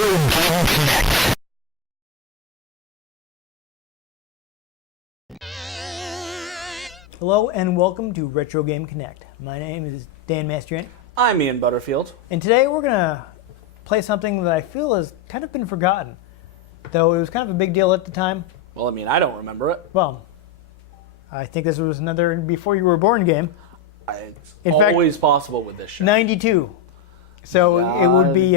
Game Connect. Hello and welcome to Retro Game Connect. My name is Dan Mastriani. I'm Ian Butterfield. And today we're going to play something that I feel has kind of been forgotten. Though it was kind of a big deal at the time. Well, I mean, I don't remember it. Well, I think this was another before you were born game. It's In fact, always possible with this show. 92. So it would be...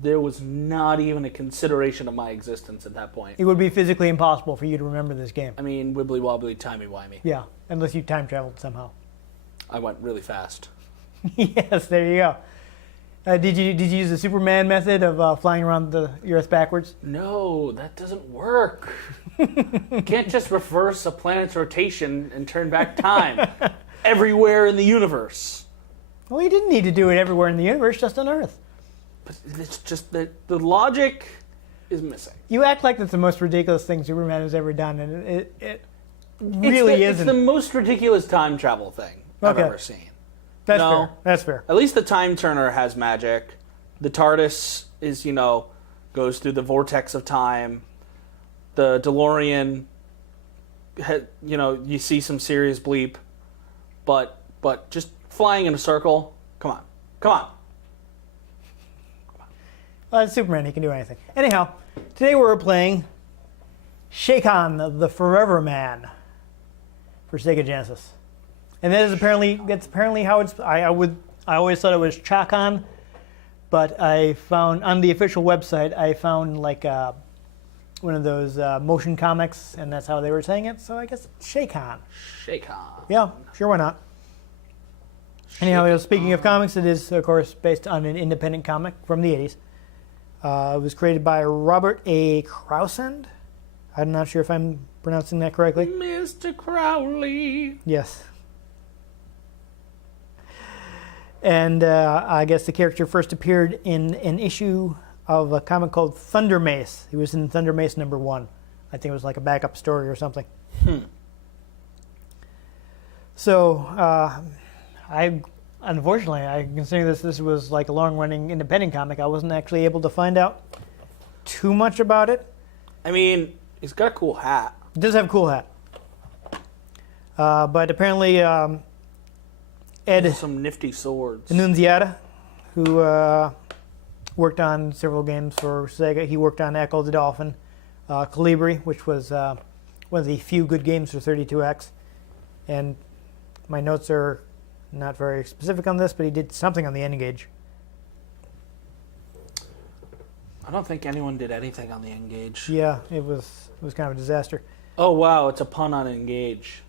there was not even a consideration of my existence at that point. it would be physically impossible for you to remember this game. I mean, wibbly wobbly, timey wimey. Yeah, unless you time traveled somehow. I went really fast. Yes, there you go. Did you use the Superman method of flying around the Earth backwards? No, that doesn't work. You can't just reverse a planet's rotation and turn back time everywhere in the universe. Well, you didn't need to do it everywhere in the universe, just on Earth. But it's just that the logic is missing. You act like that's the most ridiculous thing Superman has ever done, and it really isn't. It's the most ridiculous time travel thing I've ever seen. That's fair. That's fair. At least the Time Turner has magic. The TARDIS is, goes through the vortex of time. The DeLorean, you see some serious bleep. But just flying in a circle, come on. Well, it's Superman. He can do anything. Anyhow, today we're playing Chakan, the Forever Man for Sega Genesis. And that's apparently how it's. I always thought it was Chakan, but I found on the official website like one of those motion comics, and that's how they were saying it. So I guess Chakan. Chakan. Yeah, sure, why not? Anyhow, speaking of comics, it is of course based on an independent comic from the '80s. It was created by Robert A. Crowsand. I'm not sure if I'm pronouncing that correctly. Mr. Crowley. Yes. And I guess the character first appeared in an issue of a comic called Thunder Mace. He was in Thunder Mace #1. I think it was like a backup story or something. So, unfortunately, considering this was like a long-running independent comic, I wasn't actually able to find out too much about it. I mean, he's got a cool hat. It does have a cool hat. But apparently... Ed some nifty swords. Annunziata, who worked on several games for Sega. He worked on Echo the Dolphin, Calibri, which was one of the few good games for 32X. And my notes are not very specific on this, but he did something on the N-Gage. I don't think anyone did anything on the N-Gage. Yeah, it was kind of a disaster. Oh wow, it's a pun on Engage.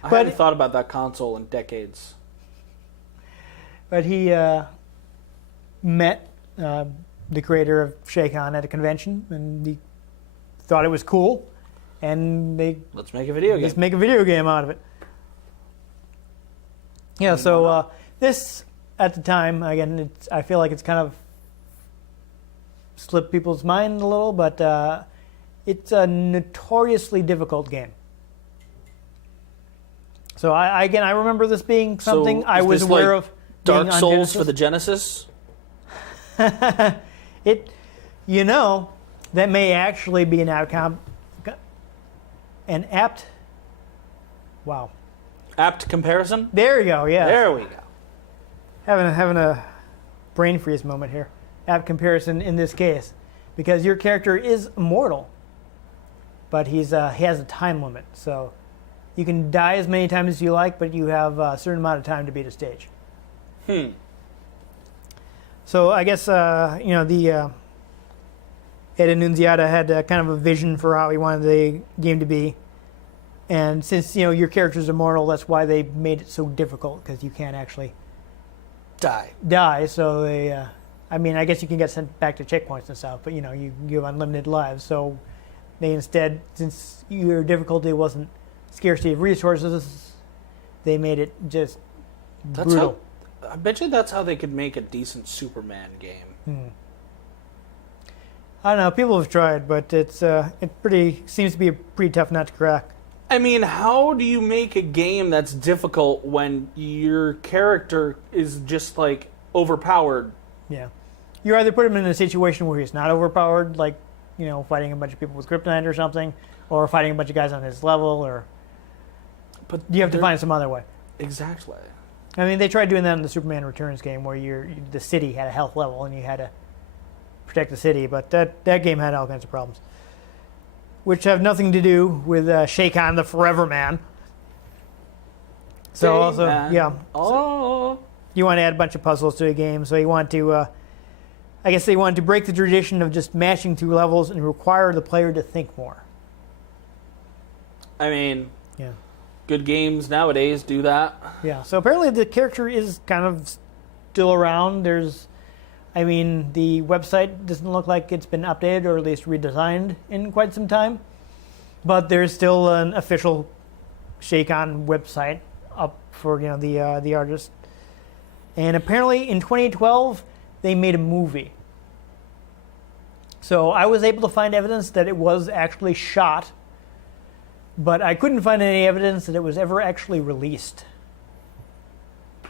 I hadn't thought about that console in decades. But he met the creator of Chakan at a convention, and he thought it was cool, and let's make a video game. Let's make a video game out of it. Yeah, so this at the time, again, I feel like it's kind of slipped people's mind a little, but it's a notoriously difficult game. So I remember this being something I was aware of. Dark Souls for the Genesis? That may actually be an outcome. Apt comparison? There you go, yeah. There we go. Having a brain freeze moment here. Apt comparison in this case. Because your character is immortal, but he has a time limit. So you can die as many times as you like, but you have a certain amount of time to beat a stage. So I guess the Ed Annunziata had kind of a vision for how he wanted the game to be, and since your character's immortal, that's why they made it so difficult, because you can't actually die. So they, I guess you can get sent back to checkpoints and stuff, but you have unlimited lives. So they instead, since your difficulty wasn't scarcity of resources, they made it just brutal. I bet you that's how they could make a decent Superman game. I don't know. People have tried, but it seems to be a pretty tough nut to crack. I mean, how do you make a game that's difficult when your character is just like overpowered? Yeah, you either put him in a situation where he's not overpowered, like, fighting a bunch of people with kryptonite or something, or fighting a bunch of guys on his level, or But you have to find some other way. Exactly. I mean, they tried doing that in the Superman Returns game, where the city had a health level and you had to protect the city, but that game had all kinds of problems, which have nothing to do with Chakan, the Forever Man. So also, yeah. Oh. You want to add a bunch of puzzles to a game, so you want to, I guess they wanted to break the tradition of just mashing through levels and require the player to think more. I mean, Yeah. good games nowadays do that. Yeah, so apparently the character is kind of still around. The website doesn't look like it's been updated or at least redesigned in quite some time. But there's still an official Chakan website up for the artist. And apparently in 2012 they made a movie. So I was able to find evidence that it was actually shot, but I couldn't find any evidence that it was ever actually released,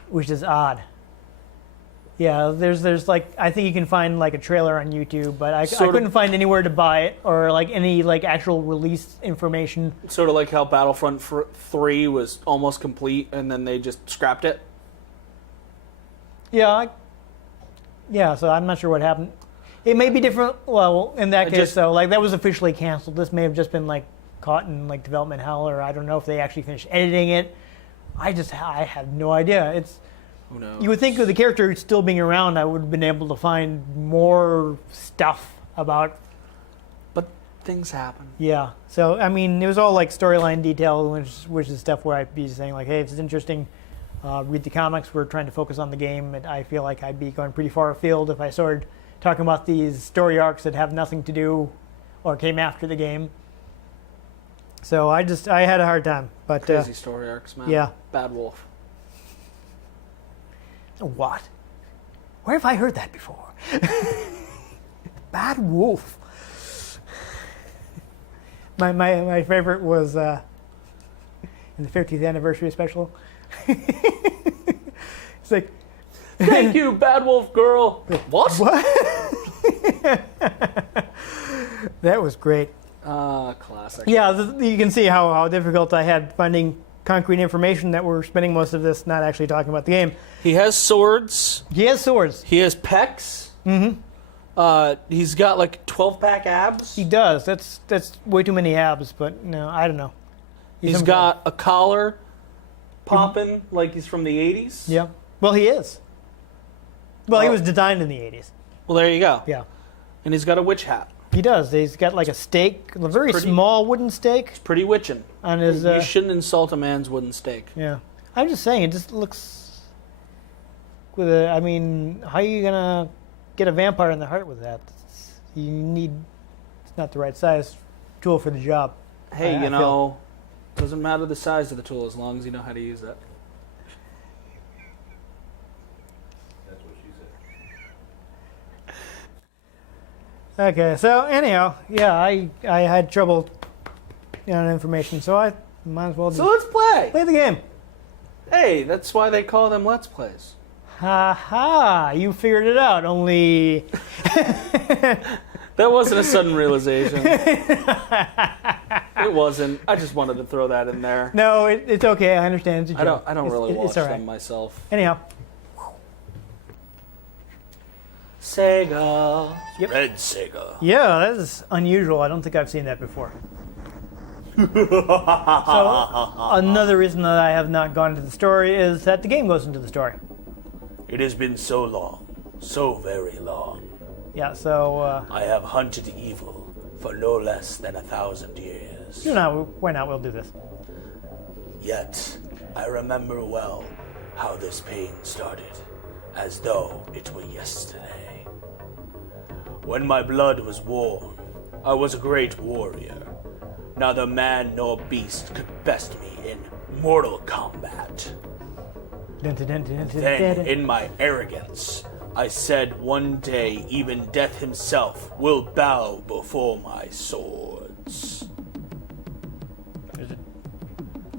which is odd. Yeah, there's like, I think you can find like a trailer on YouTube, but I couldn't find anywhere to buy it or like any like actual release information. Sort of like how Battlefront 3 was almost complete and then they just scrapped it. Yeah, so I'm not sure what happened. It may be different. Well, in that case, though, like that was officially canceled. This may have just been like caught in like development hell, or I don't know if they actually finished editing it. I have no idea. Who knows? You would think with the character still being around, I would have been able to find more stuff about. But things happen. Yeah. So I mean, it was all like storyline detail, which is stuff where I'd be saying like, hey, if it's interesting, read the comics. We're trying to focus on the game, and I feel like I'd be going pretty far afield if I started talking about these story arcs that have nothing to do or came after the game. So I had a hard time. But crazy story arcs, man. Yeah. Bad Wolf. What? Where have I heard that before? Bad Wolf. My favorite was in the 50th anniversary special. It's like, thank you, Bad Wolf girl. What? That was great. Classic. Yeah, you can see how difficult I had finding concrete information that we're spending most of this not actually talking about the game. He has swords. He has swords. He has pecs. Mm-hmm. He's got like 12-pack abs. He does. That's way too many abs, but no, I don't know. He's got a collar popping like he's from the 80s. Yeah. Well, he is. Well, he was designed in the 80s. Well, there you go. Yeah. And he's got a witch hat. He does. He's got like a stake, a very small wooden stake. Pretty witching. On his. You shouldn't insult a man's wooden stake. Yeah. I'm just saying, it just looks. I mean, how are you gonna get a vampire in the heart with that? It's not the right size tool for the job. Hey, doesn't matter the size of the tool as long as you know how to use it. That's what she said. Okay, so anyhow, yeah, I had trouble on information, so I might as well just So let's play. play the game. Hey, that's why they call them Let's Plays. Ha ha! You figured it out. Only That wasn't a sudden realization. It wasn't. I just wanted to throw that in there. no, it's okay. I understand. It's a joke. I don't really watch it's all right. them myself. Anyhow, Sega. Yep. Red Sega. yeah, that is unusual. I don't think I've seen that before. So another reason that I have not gone into the story is that the game goes into the story. It has been so long, so very long. Yeah, so I have hunted evil for no less than 1,000 years. why not? We'll do this. Yet, I remember well how this pain started, as though it were yesterday. When my blood was warm, I was a great warrior. Neither man nor beast could best me in mortal combat. Then, in my arrogance, I said one day even death himself will bow before my swords.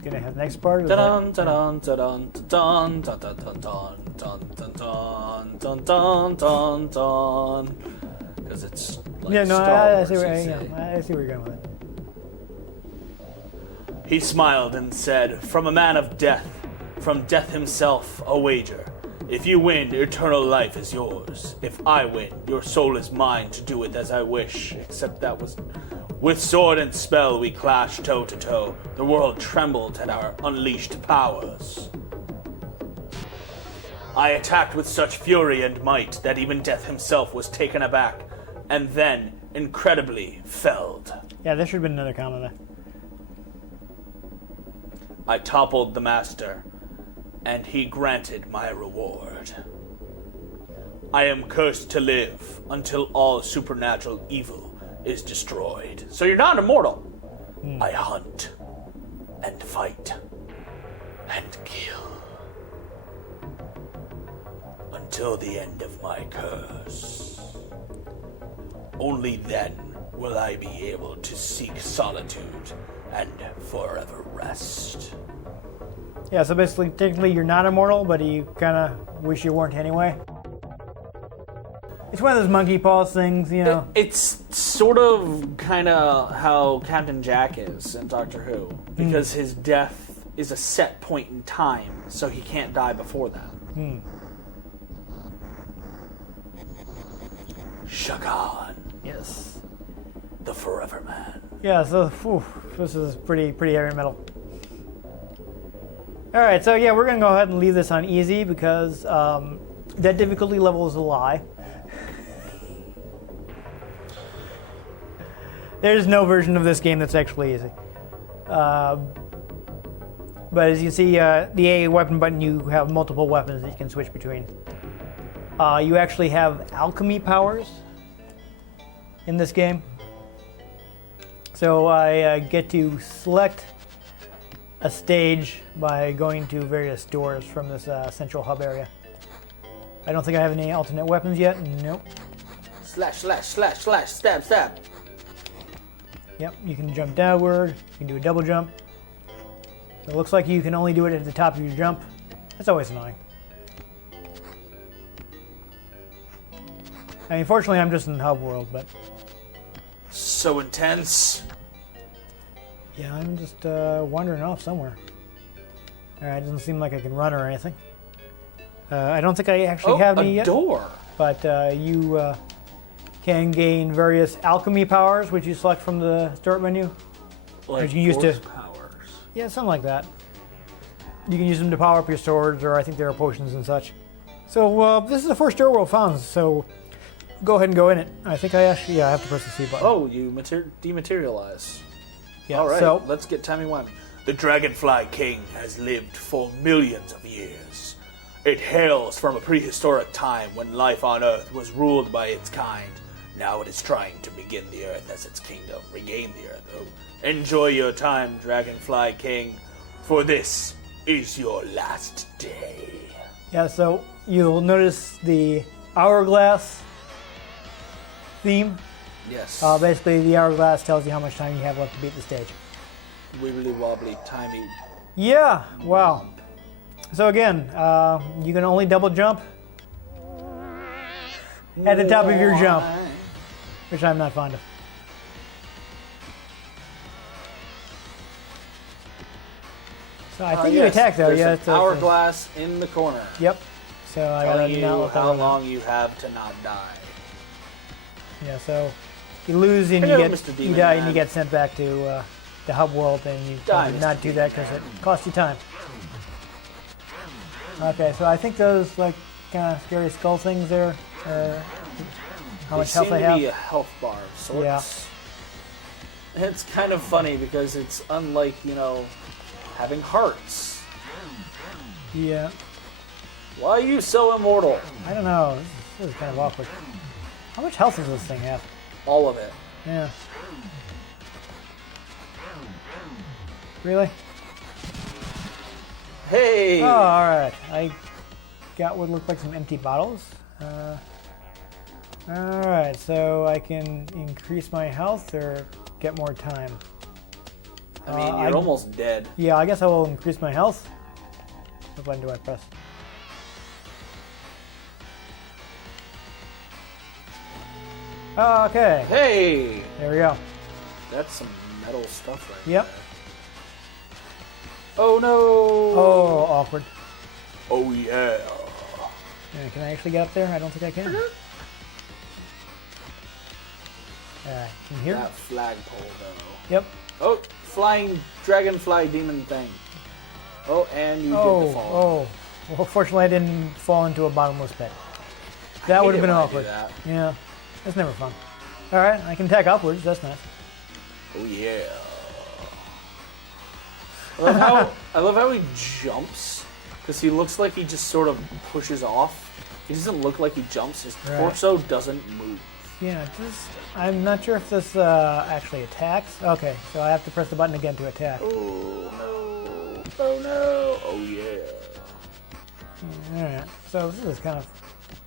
gonna have the next part. Dun dun dun dun dun dun dun dun dun dun dun dun dun dun dun. Because it's like Yeah, no, Star I see Wars, where you yeah, say. I see where you're going with it. He smiled and said, "From a man of death, from death himself, a wager. If you win, eternal life is yours. If I win, your soul is mine to do with as I wish. Except that was... With sword and spell we clashed toe to toe. The world trembled at our unleashed powers. I attacked with such fury and might that even death himself was taken aback, and then, incredibly, felled. Yeah, there should have been another comma there. I toppled the master, and he granted my reward. I am cursed to live until all supernatural evil is destroyed. So you're not immortal. I hunt, and fight, and kill. Until the end of my curse. Only then will I be able to seek solitude and forever rest. Yeah, so basically, technically, you're not immortal, but you kind of wish you weren't anyway. It's one of those monkey paws things, you know. It's sort of kind of how Captain Jack is in Doctor Who, because his death is a set point in time, so he can't die before that. Chakan, Yes. the Forever Man. Yeah, so this is pretty heavy metal. All right, so yeah, we're gonna go ahead and leave this on easy because that difficulty level is a lie. There's no version of this game that's actually easy. But as you see, the A weapon button, you have multiple weapons that you can switch between. You actually have alchemy powers in this game. So I get to select a stage by going to various doors from this central hub area. I don't think I have any alternate weapons yet. Nope. Slash, slash, slash, slash, stab, stab. Yep, you can jump downward. You can do a double jump. So it looks like you can only do it at the top of your jump. That's always annoying. I mean, fortunately, I'm just in the hub world, but So intense. yeah, I'm just wandering off somewhere. Alright, doesn't seem like I can run or anything. I don't think I actually have any a yet. door. But you can gain various alchemy powers, which you select from the start menu. Like you used to- force powers. Yeah, something like that. You can use them to power up your swords, or I think there are potions and such. So this is the first door world found, so go ahead and go in it. I think I actually, I have to press the C button. Oh, you dematerialize. yeah. All right, So let's get timey-wimey. The Dragonfly King has lived for millions of years. It hails from a prehistoric time when life on Earth was ruled by its kind. Now it is trying to begin the Earth as its kingdom, regain the Earth. Oh, enjoy your time, Dragonfly King, for this is your last day. yeah, so you'll notice the hourglass theme. Yes. Basically, the hourglass tells you how much time you have left to beat the stage. Wibbly wobbly timey. Yeah, wow. So again, you can only double jump at the top of your jump, which I'm not fond of. So I think you attack though, There's yeah. an hourglass in the corner. Yep. So I Telling gotta you not let that how run out. long you have to not die. Yeah. So you lose and Hello, you Mr. you Demon die Man. and you get sent back to the hub world, and you Die, did not Mr. do that because it costs you time. Okay, so I think those like kind of scary skull things there are how much health They I seem to have. be a health bar of sorts. Yeah. It's kind of funny because it's unlike, having hearts. Yeah. Why are you so immortal? I don't know. This is kind of awkward. How much health does this thing have? All of it. Yeah. Really? Hey! Oh, alright. I got what looked like some empty bottles. Alright, so I can increase my health or get more time. I mean, you're almost dead. Yeah, I guess I will increase my health. What button do I press? Okay. Hey! There we go. That's some metal stuff right Yep. there. Oh no! Oh, awkward. Oh yeah. Can I actually get up there? I don't think I can. Alright, from here? That flagpole though. Yep. Oh, flying dragonfly demon thing. Oh, and you did the fall. Oh. Well, fortunately I didn't fall into a bottomless pit. That I would have hate been it when I do awkward. that. Yeah. That's never fun. Alright, I can attack upwards. That's nice. Oh yeah. I love how he jumps, because he looks like he just sort of pushes off. He doesn't look like he jumps. His Right. torso doesn't move. Yeah, I'm not sure if this actually attacks. Okay, so I have to press the button again to attack. Oh no! Oh no! Oh yeah! Alright, so this is kind of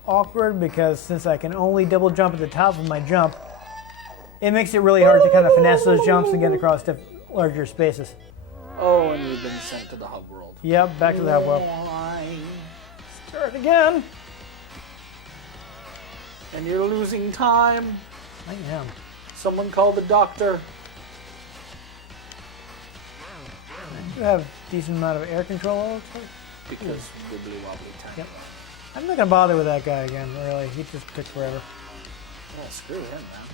awkward because since I can only double jump at the top of my jump, it makes it really hard to kind of finesse those jumps and get across larger spaces. Oh, and you've been sent to the hub world. Yep, back to the hub world. Start again. And you're losing time. I am. Someone call the doctor. I do have a decent amount of air control, it looks like. Because wibbly wobbly time. Yep. I'm not gonna bother with that guy again, really. He just took forever. Oh, screw him, man.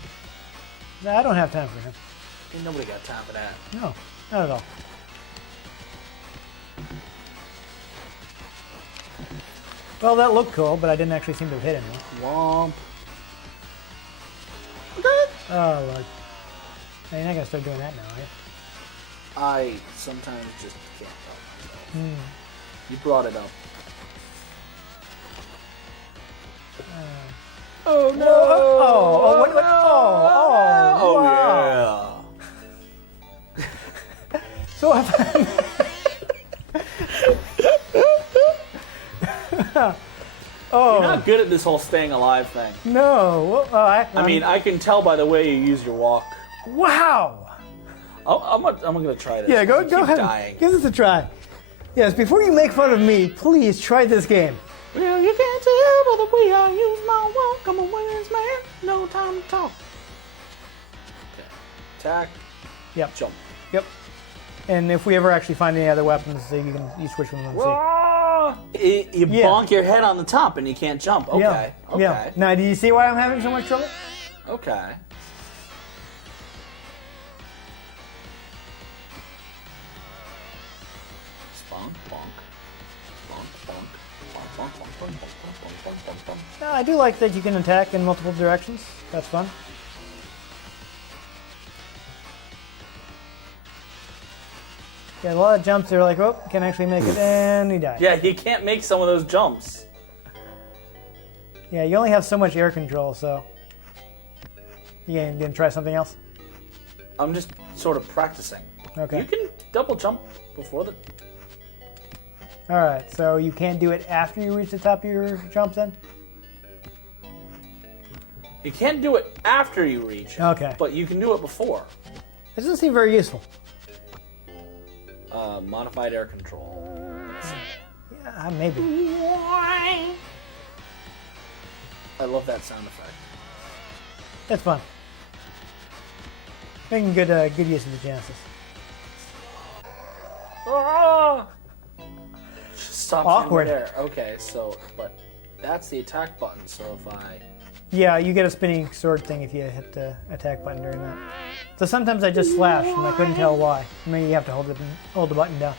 No, I don't have time for him. Ain't nobody got time for that. No, not at all. Well, that looked cool, but I didn't actually seem to have hit anyone. Womp. Oh, Lord. You're not gonna start doing that now, are you? I sometimes just can't help myself. Hmm. You brought it up. Oh no! Oh, what? Oh, wow. yeah. So if Oh. You're not good at this whole staying alive thing. No. Well, I mean, I can tell by the way you use your walk. Wow. I'm gonna try this. Yeah, go You keep ahead. Dying. Give this a try. Yes, before you make fun of me, please try this game. Well, you can't tell by the way I use my walk. I'm a wise man. No time to talk. Okay. Attack. Yep. Jump. Yep. And if we ever actually find any other weapons, so you switch them and see. You bonk your head on the top and you can't jump. Okay. Yeah. Okay. Yeah. Now, do you see why I'm having so much trouble? Okay. Bonk, bonk. Bonk, bonk. Bonk, bonk, bonk, bonk, bonk, bonk, bonk, bonk, bonk. No, I do like that you can attack in multiple directions. That's fun. Yeah, a lot of jumps are like, oh, can't actually make it, and he died. Yeah, you can't make some of those jumps. Yeah, you only have so much air control, so. You gonna try something else? I'm just sort of practicing. Okay. You can double jump before the... Alright, so you can't do it after you reach the top of your jump then? You can't do it after you reach it, Okay. but you can do it before. This doesn't seem very useful. Modified air control. Yeah, maybe. I love that sound effect. That's fun. Making good use of the Genesis. Just stop Awkward. there. Okay, so, but that's the attack button, so if I... Yeah, you get a spinning sword thing if you hit the attack button during that. So sometimes I just slash and I couldn't tell why. Maybe you have to hold the button down.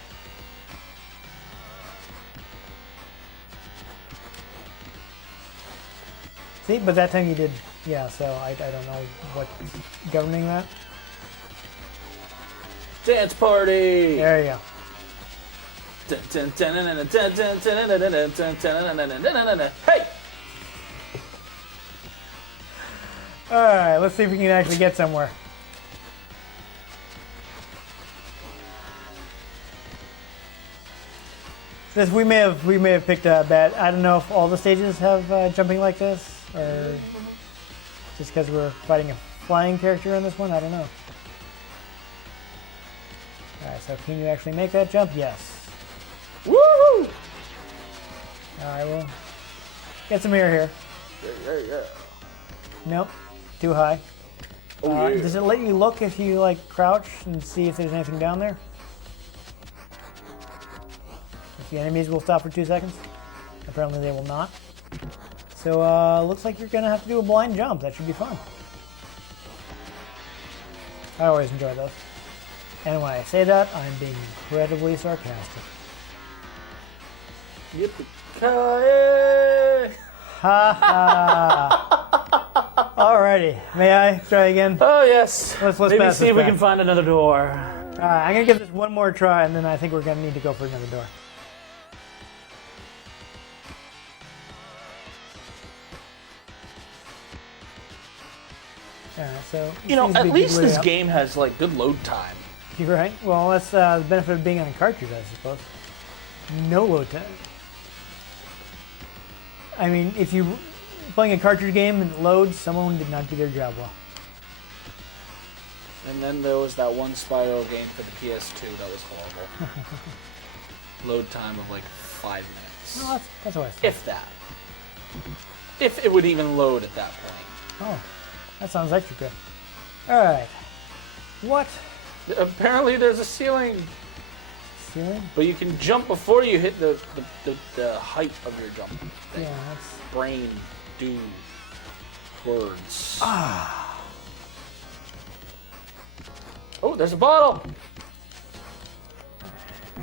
See, but that time you did, yeah, so I don't know what's governing that. Dance party! There you go. Hey! Alright, let's see if we can actually get somewhere. This we may have picked a bad. I don't know if all the stages have jumping like this, or just because we're fighting a flying character in this one. I don't know. Alright, so can you actually make that jump? Yes. Woo! Alright, well, get some air here. Yeah. Nope, too high. Oh, yeah. Does it let you look if you like crouch and see if there's anything down there? If the enemies will stop for 2 seconds. Apparently they will not. So looks like you're gonna have to do a blind jump. That should be fun. I always enjoy those. And when I say that, I'm being incredibly sarcastic. Yippee-ki-yay! Ha ha! Alrighty, may I try again? Oh yes. Let's Maybe pass see this if we back. can find another door. I'm gonna give this one more try, and then I think we're gonna need to go for another door. So You know, seems to at be least good way this out. game has like good load time. You're right. Well, that's the benefit of being on a cartridge, I suppose. No load time. I mean, if you playing a cartridge game and it loads, someone did not do their job well. And then there was that one Spyro game for the PS2 that was horrible. Load time of like 5 minutes. No, that's what I thought. If that. If it would even load at that point. Oh, that sounds extra good. All right. What? Apparently there's a ceiling, Ceiling? but you can jump before you hit the height of your jump. Yeah, that's... Brain, do, words. Oh, there's a bottle!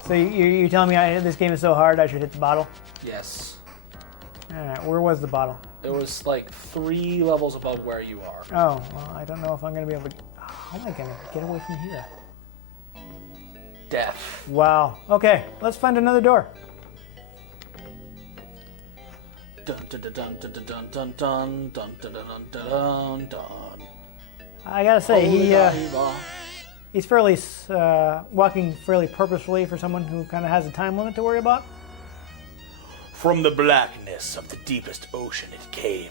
So you're telling me this game is so hard I should hit the bottle? Yes. All right, where was the bottle? It was like 3 levels above where you are. Oh, well, I don't know if I'm going to be able to... How am I going to get away from here? Death. Wow. Okay, let's find another door. Dun dun dun dun dun dun dun dun dun dun dun dun. I gotta say, he's fairly walking fairly purposefully for someone who kind of has a time limit to worry about. From the blackness of the deepest ocean it came.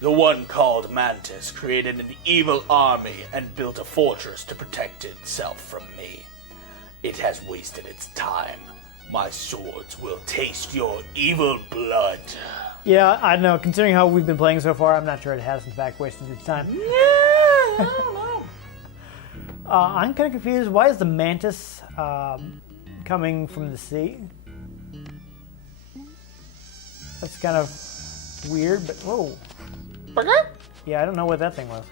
The one called Mantis created an evil army and built a fortress to protect itself from me. It has wasted its time. My swords will taste your evil blood. Yeah, I don't know. Considering how we've been playing so far, I'm not sure it has in fact wasted its time. Yeah, I don't know. I'm kind of confused. Why is the mantis coming from the sea? That's kind of weird, but whoa. Yeah, I don't know what that thing was.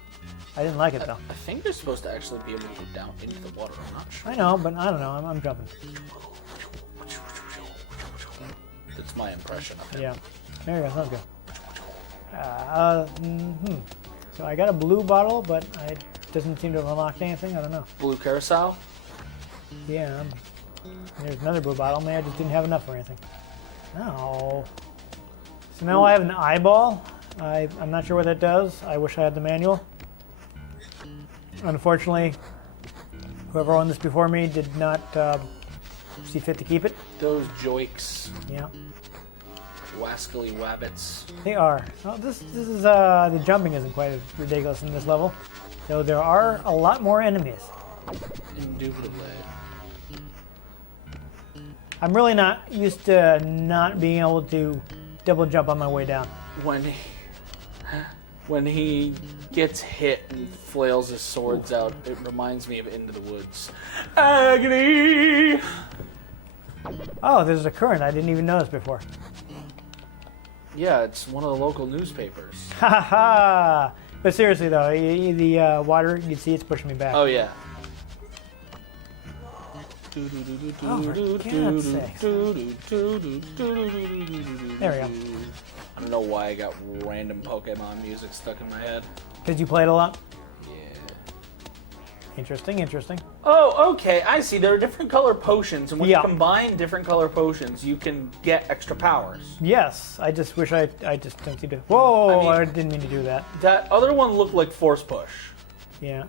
I didn't like it though. I think you're supposed to actually be able to go down into the water. I'm not sure. I know, but I don't know. I'm jumping. That's my impression of it. Yeah. There you go. Sounds good. So I got a blue bottle, but it doesn't seem to have unlocked anything. I don't know. Blue carousel? Yeah. There's another blue bottle. Maybe I just didn't have enough or anything. No. So now I have an eyeball. I'm not sure what that does. I wish I had the manual. Unfortunately, whoever owned this before me did not see fit to keep it. Those joiks. Yeah. Wascally wabbits. They are. Well, this is the jumping isn't quite as ridiculous in this level, though there are a lot more enemies. Indubitably. I'm really not used to not being able to double jump on my way down. When he gets hit and flails his swords out, it reminds me of Into the Woods. Agony! Oh, there's a current I didn't even notice before. Yeah, it's one of the local newspapers. Ha ha ha! But seriously though, the water, you can see it's pushing me back. Oh yeah. Oh, for God's sakes. There we go. I don't know why I got random Pokemon music stuck in my head. Did you play it a lot? Yeah. Interesting, interesting. Oh, okay. I see. There are different color potions, and when Yeah. you combine different color potions, you can get extra powers. Yes, I just wish I just don't see to. Whoa! I mean- I didn't mean to do that. That other one looked like Force Push. Yeah.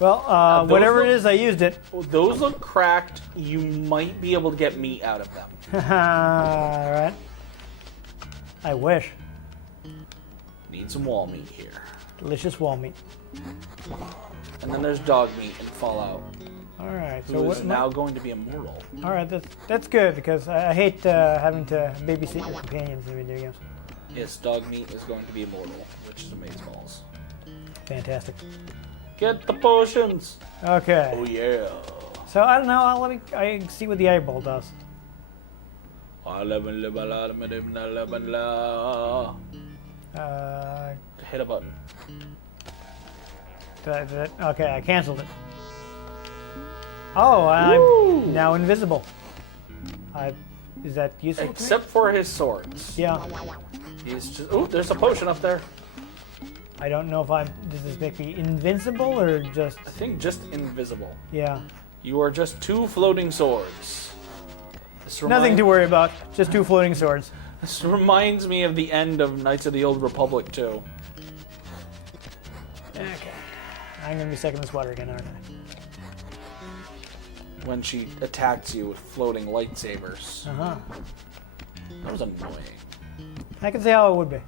Well, those whatever it look- is, I used it. Well, those look cracked. You might be able to get meat out of them. All right. I wish. Need some wall meat here. Delicious wall meat. And then there's dog meat in Fallout. All right. who So is what? now going to be immortal. All right. That's good because I hate having to babysit your companions in video games. Yes, dog meat is going to be immortal, which is amazeballs. Fantastic. Get the potions. Okay. Oh yeah. So I don't know. I see what the eyeball does. Hit a button. Okay, I canceled it. Oh, I'm now invisible. Is that useful? to me? Except for his swords. Yeah. He's just. Oh, there's a potion up there. I don't know if does this make me invincible or just? I think just invisible. Yeah. You are just two floating swords. Nothing to worry about. Just two floating swords. This reminds me of the end of Knights of the Old Republic 2. Okay. I'm gonna be stuck in this water again, aren't I? When she attacks you with floating lightsabers. Uh-huh. That was annoying. I can see how it would be.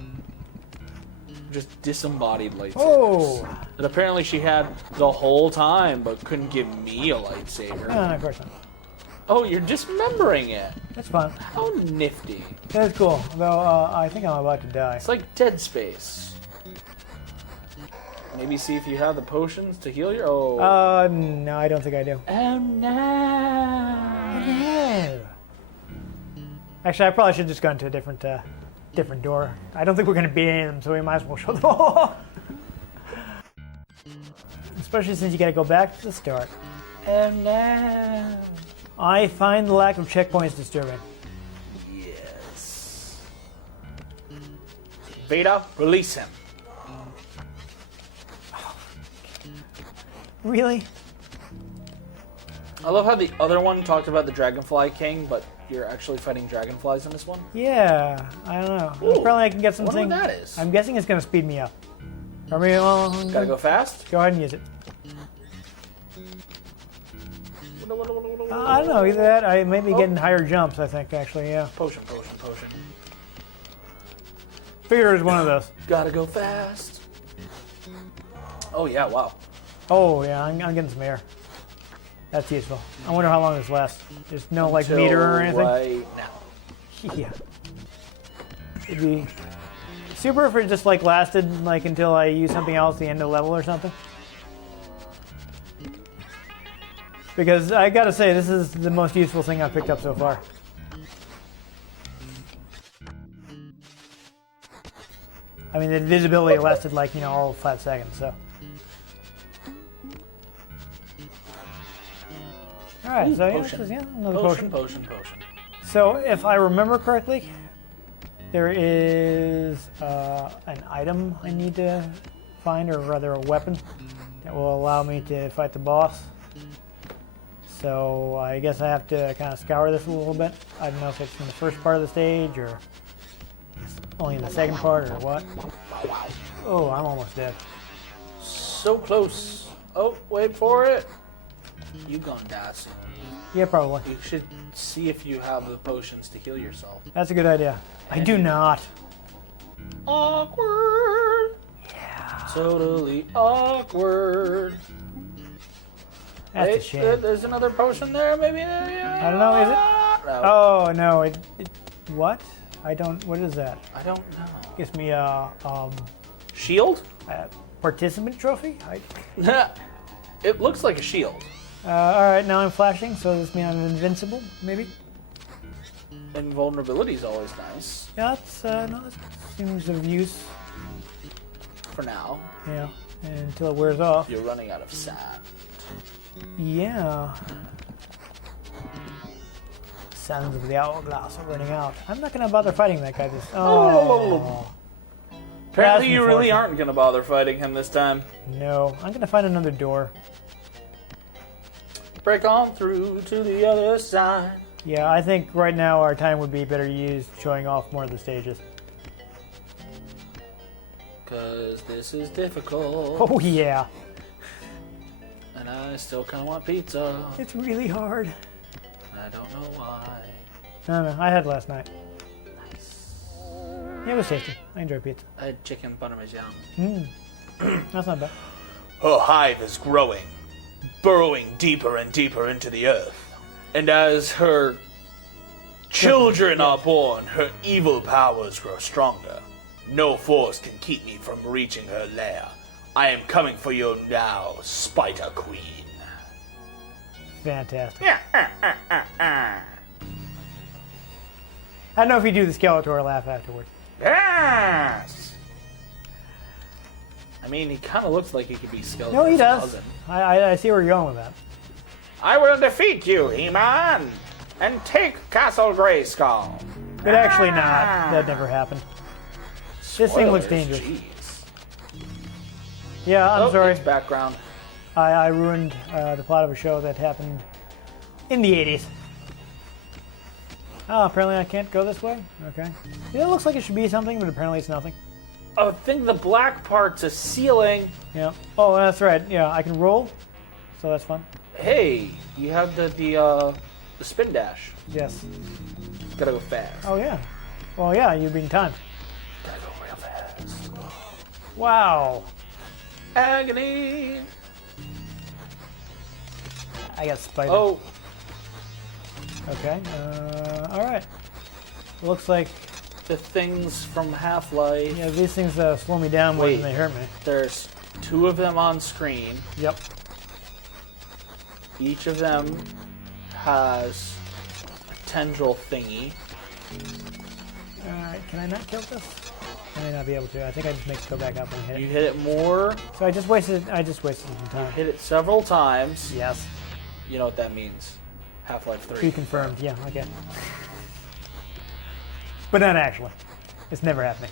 Just disembodied lightsabers. Oh! That apparently she had the whole time, but couldn't give me a lightsaber. No, of course not. Oh, you're dismembering it. That's fun. How nifty. That's cool. Though I think I'm about to die. It's like Dead Space. Maybe see if you have the potions to heal your... Oh. No, I don't think I do. Oh, no. No. Actually, I probably should just go into a different door. I don't think we're going to beat any of them, so we might as well show them all. Especially since you got to go back to the start. Oh, no. I find the lack of checkpoints disturbing. Yes. Veda, release him. Really? I love how the other one talked about the Dragonfly King, but you're actually fighting dragonflies in this one. Yeah, I don't know. Ooh, Apparently I can get I wonder something. what that is. I'm guessing it's going to speed me up. Or maybe, well, Gotta go fast? Go ahead and use it. I don't know, either that, I may be getting higher jumps, I think, actually, yeah. Potion. Figure it was one of those. Gotta go fast. Oh, yeah, wow. Oh, yeah, I'm getting some air. That's useful. I wonder how long this lasts. There's no, like, Until meter or anything? right now. Yeah. It'd be super if it just, like, lasted, like, until I use something else at the end of the level or something. Because I gotta say, this is the most useful thing I've picked up so far. I mean, the invisibility lasted like, all 5 seconds, so. Alright, so potion. another potion. Potion. So, if I remember correctly, there is an item I need to find, or rather a weapon, that will allow me to fight the boss. So I guess I have to kind of scour this a little bit. I don't know if it's in the first part of the stage or only in the second part or what. Oh, I'm almost dead. So close. Oh, wait for it. You gonna die soon. Yeah, probably. You should see if you have the potions to heal yourself. That's a good idea. I do not. Awkward. Yeah. Totally awkward. That's a shame. There's another potion there, maybe? I don't know, is it? No. Oh, no. What? What is that? I don't know. Gives me Shield? a participant trophy? It looks like a shield. Alright, now I'm flashing, so this means I'm invincible, maybe? Invulnerability is always nice. Yeah, that seems of use. For now. Yeah, until it wears off. You're running out of sand. Yeah. Sands of the hourglass are running out. I'm not going to bother fighting that guy this. Oh. Apparently, That's you really unfortunate. aren't going to bother fighting him this time. No, I'm going to find another door. Break on through to the other side. Yeah, I think right now our time would be better used showing off more of the stages. Because this is difficult. Oh, yeah. And I still kind of want pizza. It's really hard. I don't know why. No, I had last night. Nice. Yeah, it was tasty. I enjoy pizza. I had chicken parmesan. That's not bad. Her hive is growing. burrowing deeper and deeper into the earth. And as her children are born, her evil powers grow stronger. No force can keep me from reaching her lair. I am coming for you now, Spider Queen. Fantastic. I don't know if you do the Skeletor laugh afterwards. Yes! I mean, he kind of looks like he could be Skeletor's No, he does. cousin. I see where you're going with that. I will defeat you, He-Man, and take Castle Grayskull. But actually not. That never happened. This thing looks Spoilers, dangerous. jeez. Yeah, I'm sorry. It's background. I ruined the plot of a show that happened in the 80s. Oh, apparently I can't go this way? Okay. It looks like it should be something, but apparently it's nothing. Oh, I think the black part's a ceiling. Yeah. Oh, that's right. Yeah, I can roll, so that's fun. Hey, you have the spin dash. Yes. Gotta go fast. Oh, yeah. Well, yeah, you're being timed. Gotta go real fast. Wow. Agony. I got spider. Oh, Okay. All right. Looks like, the things from Half-Life. yeah, these things slow me down more Wait. than they hurt me. There's 2 of them on screen. Yep. Each of them has a tendril thingy. All right. Can I not kill this? I may not be able to. I think I just make it go back up and hit You it. hit it more, So I just wasted some time. hit it several times. Yes. You know what that means. Half-Life 3. Be confirmed. Yeah. Okay. But not actually. It's never happening.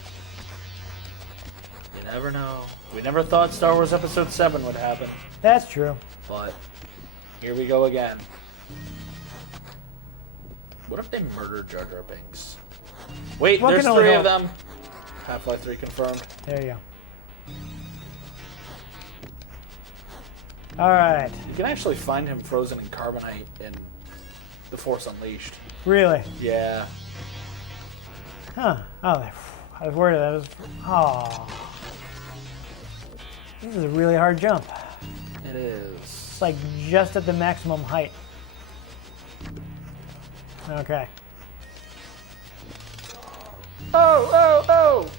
You never know. We never thought Star Wars Episode 7 would happen, That's true. but here we go again. What if they murdered Jar Jar Binks? Wait, One there's can only 3 of hope. them. Half-Life 3 confirmed. There you go. All right. You can actually find him frozen in carbonite in The Force Unleashed. Really? Yeah. Huh. Oh, I was worried that was. Oh. This is a really hard jump. It is. It's like just at the maximum height. Okay. Oh!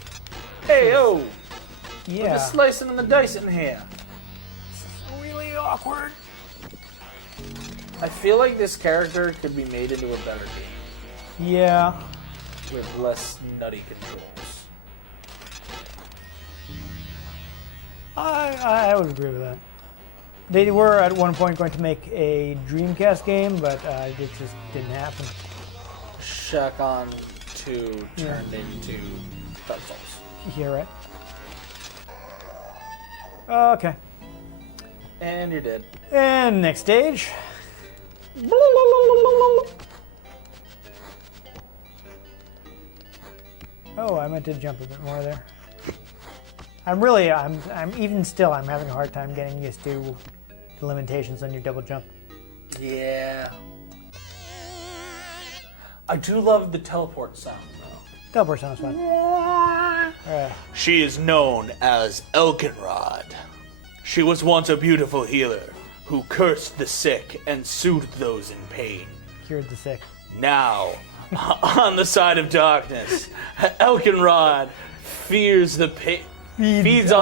Hey, oh! Yeah. We're just slicing and the dicing here. Really awkward. I feel like this character could be made into a better game Yeah. with less nutty controls. I would agree with that. They were at one point going to make a Dreamcast game, but it just didn't happen. Chakan 2 Yeah. turned into Dark Souls. Yeah, right. Okay. And you're dead. And next stage. Oh, I meant to jump a bit more there. I'm even still, I'm having a hard time getting used to the limitations on your double jump. Yeah. I do love the teleport sound, though. Teleport sounds fun. Alright. She is known as Elkenrod. She was once a beautiful healer who cursed the sick and soothed those in pain. Cured the sick. Now, on the side of darkness, Elkenrod feeds on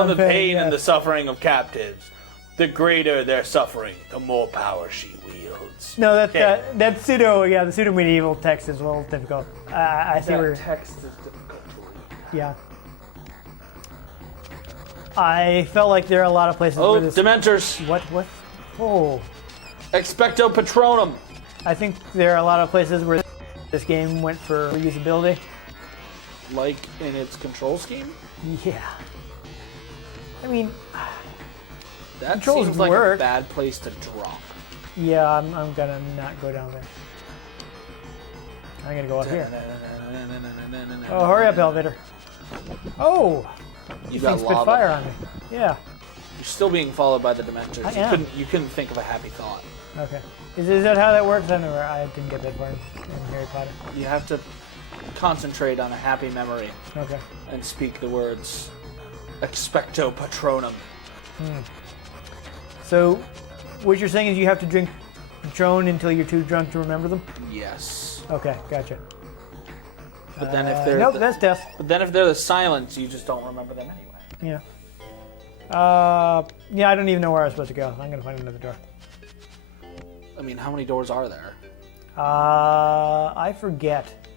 the pain yeah. and the suffering of captives. The greater their suffering, the more power she wields. No, that pseudo, yeah, the pseudo medieval text is a little difficult. I see where, text is difficult to read. yeah. I felt like there are a lot of places Oh, where this. Dementors! What? Oh. Expecto Patronum! I think there are a lot of places where this game went for reusability. Like in its control scheme? Yeah. I mean, That Controls seems like work. a bad place to drop. yeah, I'm gonna not go down there. I'm gonna go up here. Oh, hurry up, elevator. Oh! You These got things spit lava. fire on me. Yeah. You're still being followed by the Dementors. I am. You couldn't think of a happy thought. Okay. Is that how that works? I didn't get that far in Harry Potter. You have to concentrate on a happy memory Okay. and speak the words Expecto Patronum. So, what you're saying is you have to drink Patron until you're too drunk to remember them? Yes. Okay, gotcha. But then if they're Nope, that's death. But then if they're the silence, you just don't remember them anyway. Yeah. Yeah, I don't even know where I was supposed to go. I'm gonna find another door. I mean, how many doors are there? I forget.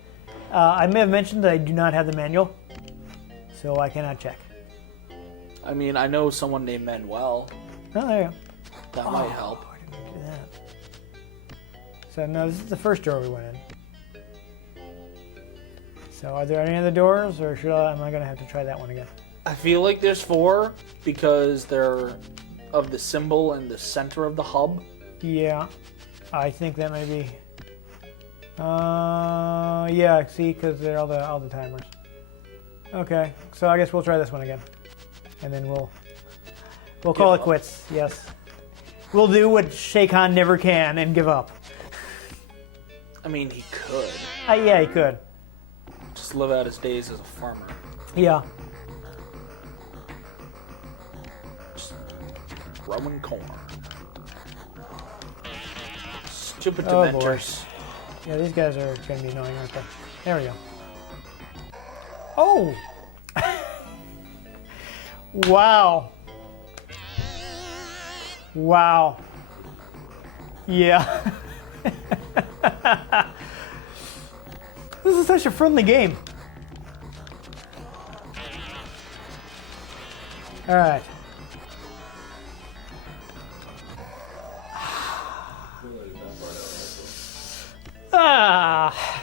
I may have mentioned that I do not have the manual, so I cannot check. I mean, I know someone named Manuel. Oh, there you go. That might help. I didn't do that. So, no, this is the first door we went in. So, are there any other doors, or am I going to have to try that one again? I feel like there's 4 because they're of the symbol in the center of the hub. Yeah, I think that may be. Yeah, see, because they're all the timers. Okay, so I guess we'll try this one again, and then we'll call it quits. Yes, we'll do what Chakan never can and give up. I mean, he could Yeah, he could. just live out his days as a farmer. Yeah. Just growing corn. Stupid Oh, Dementors. Yeah, these guys are going to be annoying, aren't they? There we go. Oh! Wow. Wow. Yeah. This is such a friendly game. All right. Ah.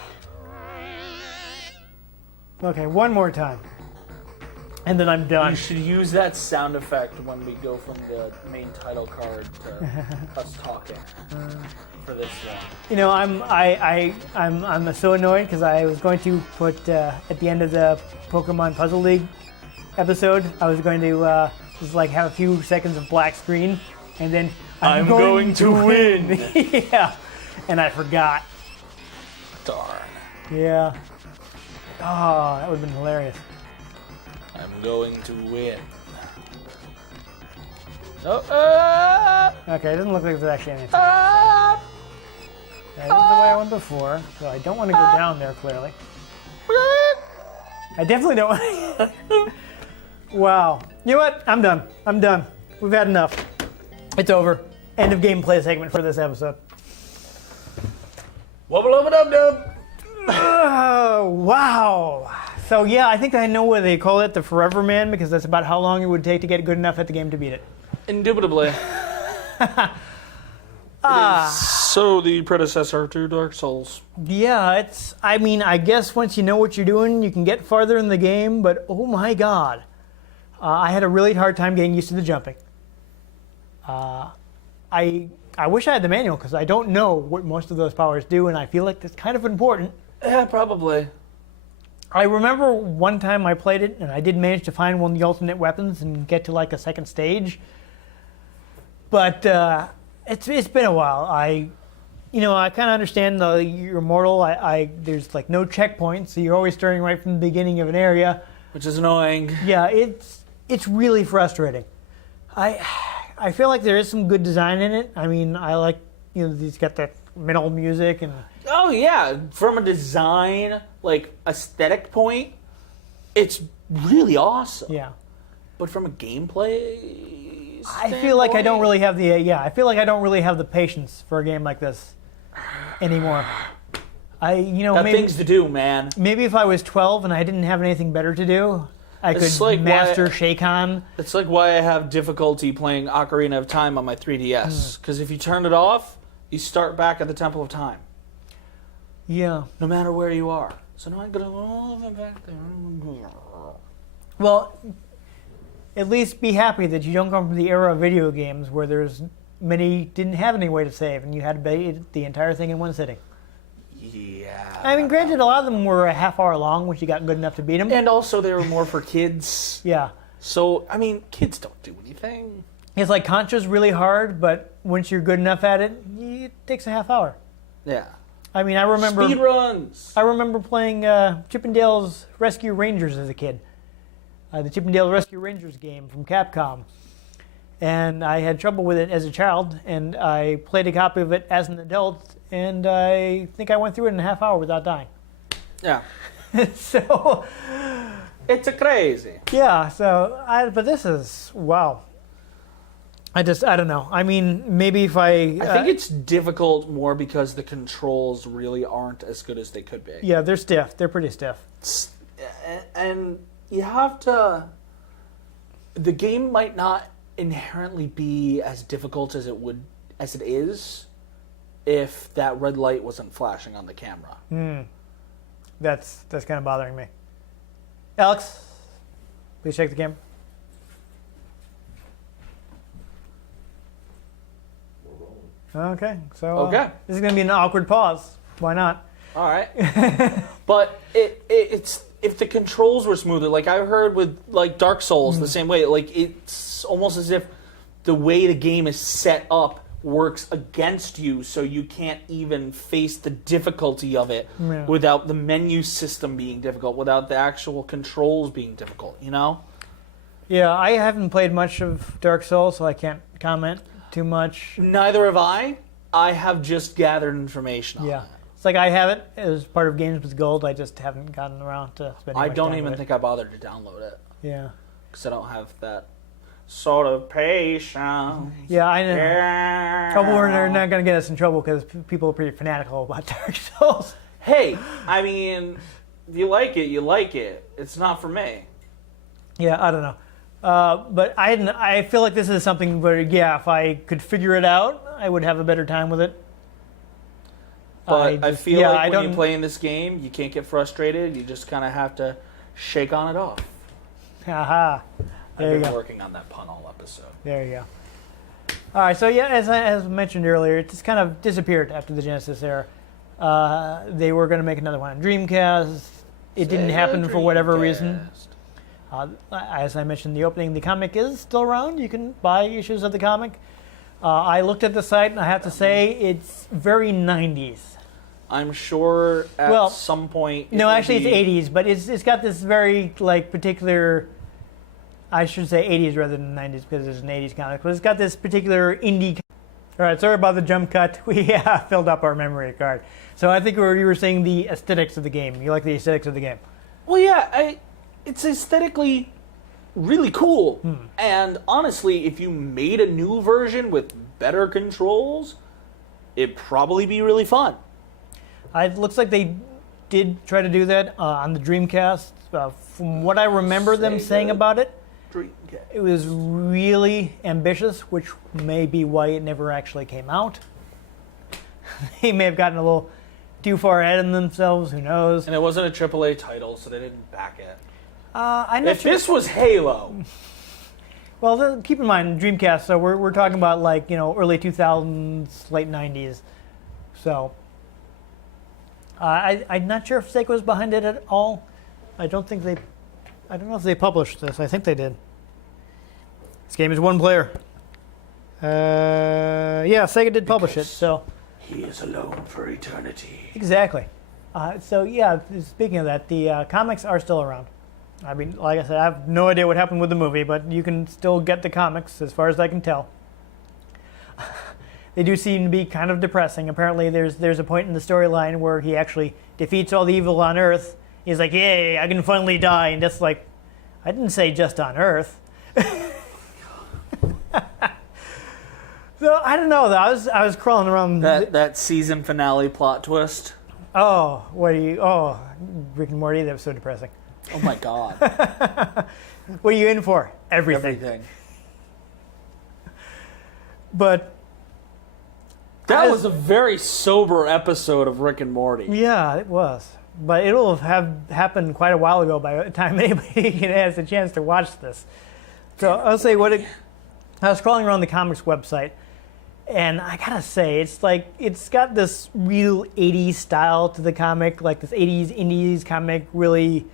Okay, one more time. And then I'm done. You should use that sound effect when we go from the main title card to us talking for this one. You know, I'm so annoyed because I was going to put at the end of the Pokemon Puzzle League episode, I was going to just like have a few seconds of black screen, and then I'm going to win. Yeah, and I forgot. Darn. Yeah. Oh, that would have been hilarious. I'm going to win. Oh, Okay, it doesn't look like there's actually anything. That isn't the way I went before, so I don't want to go down there, clearly. I definitely don't want to. Wow. You know what? I'm done. I'm done. We've had enough. It's over. End of gameplay segment for this episode. wubba-lubba-dub-dub. Oh, wow. So, yeah, I think I know what they call it, the Forever Man, because that's about how long it would take to get good enough at the game to beat it. Indubitably. So the predecessor to Dark Souls. Yeah, I mean, I guess once you know what you're doing, you can get farther in the game, but oh my god. I had a really hard time getting used to the jumping. I wish I had the manual, because I don't know what most of those powers do, and I feel like that's kind of important. Yeah, probably. I remember one time I played it, and I did manage to find one of the alternate weapons and get to like a second stage. But it's been a while. I kind of understand you're immortal. There's like no checkpoints, so you're always starting right from the beginning of an area. Which is annoying. Yeah, it's really frustrating. I feel like there is some good design in it. I mean, I like he's got that metal music and. Oh yeah, from a design like aesthetic point, it's really awesome. Yeah. But from a gameplay I feel like I don't really have I feel like I don't really have the patience for a game like this anymore. Got maybe things to do, man. maybe if I was 12 and I didn't have anything better to do, I It's could like master why- Chakan. It's like why I have difficulty playing Ocarina of Time on my 3DS. Because if you turn it off, you start back at the Temple of Time, Yeah. no matter where you are. So now I'm gonna back there. Well, at least be happy that you don't come from the era of video games where many didn't have any way to save and you had to beat the entire thing in one sitting. Yeah. I mean, granted, a lot of them were a half hour long once you got good enough to beat them. And also, they were more for kids. Yeah. So, I mean, kids don't do anything. It's like Contra's really hard, but once you're good enough at it, it takes a half hour. Yeah. I mean, I remember Speed runs. I remember playing Chippendale's Rescue Rangers as a kid. The Chippendale Rescue Rangers game from Capcom. and I had trouble with it as a child, and I played a copy of it as an adult, and I think I went through it in a half hour without dying. Yeah. So, It's a crazy. yeah, but this is, wow. I don't know. I mean, maybe if I think it's difficult more because the controls really aren't as good as they could be. yeah, they're stiff. They're pretty stiff. And you have to... The game might not inherently be as difficult as it is if that red light wasn't flashing on the camera. That's kind of bothering me. Alex, please check the camera. Okay, so this is going to be an awkward pause. Why not? All right. But it's if the controls were smoother, like I heard with like Dark Souls the same way, like it's almost as if the way the game is set up works against you, so you can't even face the difficulty of it without the menu system being difficult, without the actual controls being difficult, you know? Yeah, I haven't played much of Dark Souls, so I can't comment too much. Neither have I. I have just gathered information on it. It's like I have it as part of Games with Gold. I just haven't gotten around to spending I much don't time even with think I bothered to download it. Yeah. Because I don't have that sort of patience. Yeah, I know. Yeah. Trouble, they're not going to get us in trouble because people are pretty fanatical about Dark Souls. Hey, I mean, if you like it, you like it. It's not for me. Yeah, I don't know. But I feel like this is something where, yeah, if I could figure it out, I would have a better time with it. But I feel like when you're playing this game, you can't get frustrated. You just kind of have to shake on it off. Aha. There you I've been go. working on that pun all episode. There you go. All right, so yeah, as mentioned earlier, it just kind of disappeared after the Genesis era. They were going to make another one on Dreamcast. It didn't happen for whatever reason. As I mentioned in the opening, the comic is still around. You can buy issues of the comic. I looked at the site, and I have to say it's very 90s. I'm sure at some point... No, actually it's 80s, but it's got this very like particular... I should say 80s rather than 90s because it's an 80s comic, but it's got this particular indie... All right, sorry about the jump cut. We filled up our memory card. So I think you were saying the aesthetics of the game. You like the aesthetics of the game. Well, yeah, it's aesthetically really cool. And honestly, if you made a new version with better controls, it'd probably be really fun. It looks like they did try to do that on the Dreamcast. From what I remember them saying about it, it was really ambitious, which may be why it never actually came out. They may have gotten a little too far ahead of themselves, who knows. And it wasn't a AAA title, so they didn't back it. If this was Halo... Well, keep in mind, Dreamcast, so we're talking about like, early 2000s, late 90s. So, I'm not sure if Seiko was behind it at all. I don't know if they published this. I think they did. This game is one player. Yeah, Sega did publish it, so. He is alone for eternity. Exactly. So, yeah, speaking of that, the comics are still around. I mean, like I said, I have no idea what happened with the movie, but you can still get the comics as far as I can tell. They do seem to be kind of depressing. Apparently, there's a point in the storyline where he actually defeats all the evil on Earth. He's like, yay, I can finally die. And just like, I didn't say just on Earth. So, I don't know, though. I was crawling around. That season finale plot twist. Oh, Rick and Morty, that was so depressing. Oh my god. What are you in for? Everything. But that was a very sober episode of Rick and Morty. Yeah, it was. But it'll have happened quite a while ago by the time anybody has a chance to watch this. So I'll say I was scrolling around the comics website, and I gotta say, it's got this real 80s style to the comic, like this 80s indies comic, really.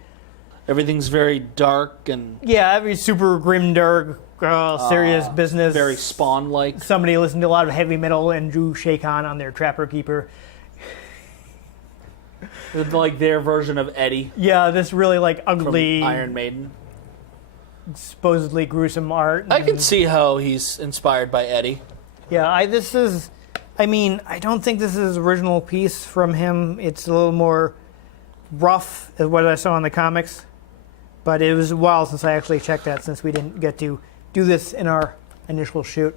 Everything's very dark and... Yeah, every super grim, dark, serious business. Very Spawn-like. Somebody listened to a lot of heavy metal and drew Chakan on their Trapper Keeper. Like their version of Eddie. Yeah, this really ugly... From Iron Maiden. supposedly gruesome art. I can see how he's inspired by Eddie. Yeah, I don't think this is original piece from him. It's a little more rough as what I saw in the comics. But it was a while since I actually checked that, since we didn't get to do this in our initial shoot.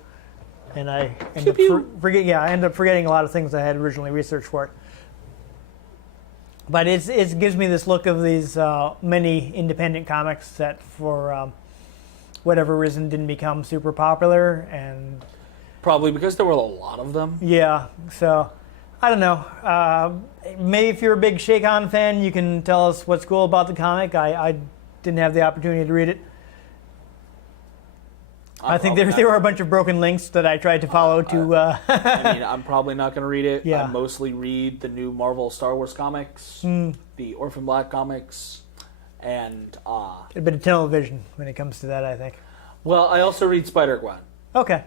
And I ended up forgetting a lot of things I had originally researched for it. But it gives me this look of these many independent comics that, for whatever reason, didn't become super popular. And Probably because there were a lot of them. yeah, so I don't know. Maybe if you're a big Chakan fan, you can tell us what's cool about the comic. I didn't have the opportunity to read it. I think there were a bunch of broken links that I tried to follow I mean, I'm probably not going to read it. Yeah. I mostly read the new Marvel Star Wars comics, the Orphan Black comics, and a bit of tunnel vision when it comes to that, I think. well, I also read Spider-Gwen. Okay.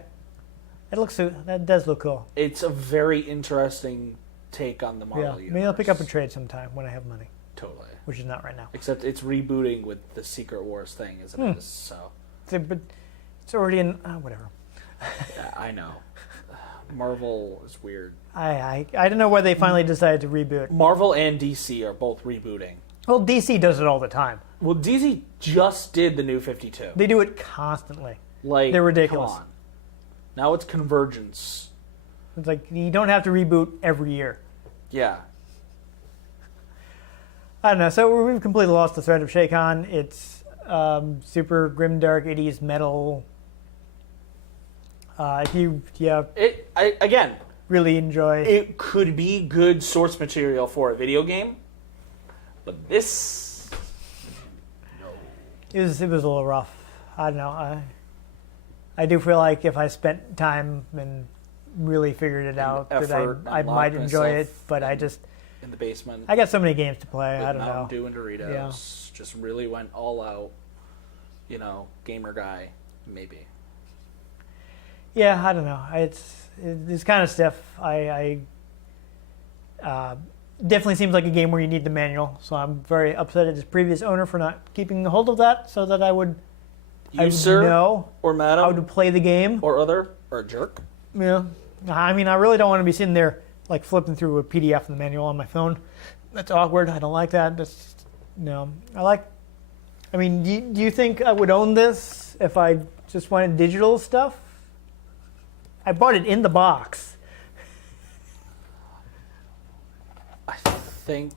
That does look cool. It's a very interesting take on the Marvel Yeah. universe. Maybe I'll pick up a trade sometime when I have money, Totally. which is not right now. Except it's rebooting with the Secret Wars thing as it is, so... But it's already in whatever. Yeah, I know. Marvel is weird. I don't know why they finally decided to reboot. Marvel and DC are both rebooting. Well, DC does it all the time. Well, DC just did the new 52. They do it constantly. Like, They're ridiculous. Come on. Now it's Convergence. It's like you don't have to reboot every year. Yeah. I don't know. So we've completely lost the thread of Chakan. It's super grimdark 80s metal. If you Again, really enjoy it could be good source material for a video game, but this... it was a little rough. I don't know. I do feel like if I spent time and really figured it out, that effort I and might locked enjoy it. myself But I in- just In the basement. I got so many games to play. with I don't Mountain know. Dew and Doritos. Yeah. Just really went all out. Gamer guy, maybe. Yeah, I don't know. It's kind of stiff. I definitely seems like a game where you need the manual. So I'm very upset at its previous owner for not keeping a hold of that, so that I would Sir, know or madam, how to play the game. or other, or a jerk. Yeah. I mean, I really don't want to be sitting there like flipping through a PDF of the manual on my phone. That's awkward. I don't like that. I mean, do you think I would own this if I just wanted digital stuff? I bought it in the box. I think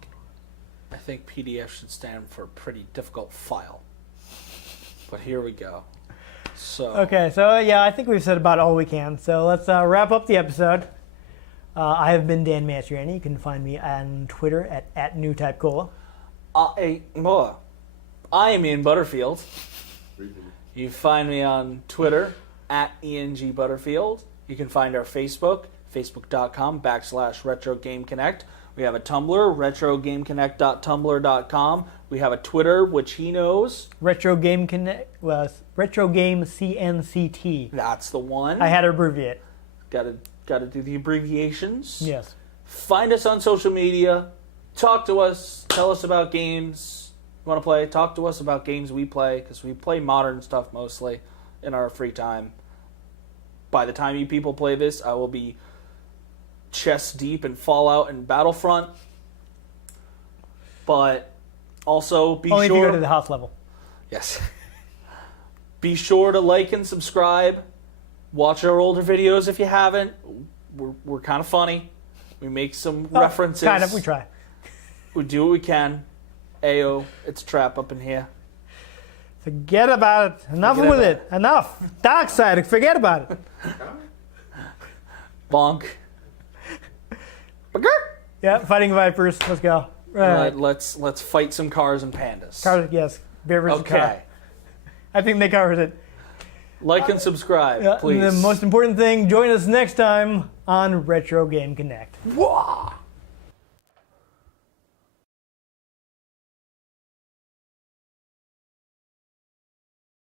PDF should stand for pretty difficult file. But here we go. So Okay, so yeah, I think we've said about all we can. So let's wrap up the episode. I have been Dan Mastriani. You can find me on Twitter at NewTypeCola. I am Ian Butterfield. Reboot. You find me on Twitter at ENG Butterfield. You can find our Facebook, facebook.com/RetroGameConnect. We have a Tumblr, retrogameconnect.tumblr.com. We have a Twitter, which he knows. Retro Game Connect was Retro Game CNCT. That's the one. I had to abbreviate. Gotta do the abbreviations. Yes. Find us on social media. Talk to us. Tell us about games you want to play. Talk to us about games we play, because we play modern stuff mostly in our free time. By the time you people play this, I will be chest deep in Fallout and Battlefront. But also be Only sure... if you go to the house level. Yes. Be sure to like and subscribe. Watch our older videos if you haven't. We're kind of funny. We make some references. Kind of, we try. We do what we can. Ayo, it's a trap up in here. Forget about it. Enough Forget with about it. Enough. Dark side, forget about it. Bonk. Yeah, fighting vipers. Let's go. All right, let's fight some cars and pandas. Cars, yes. Beer versus car. Okay. I think they covered it. Like and subscribe, Yeah, please. and the most important thing, join us next time on Retro Game Connect. Wah!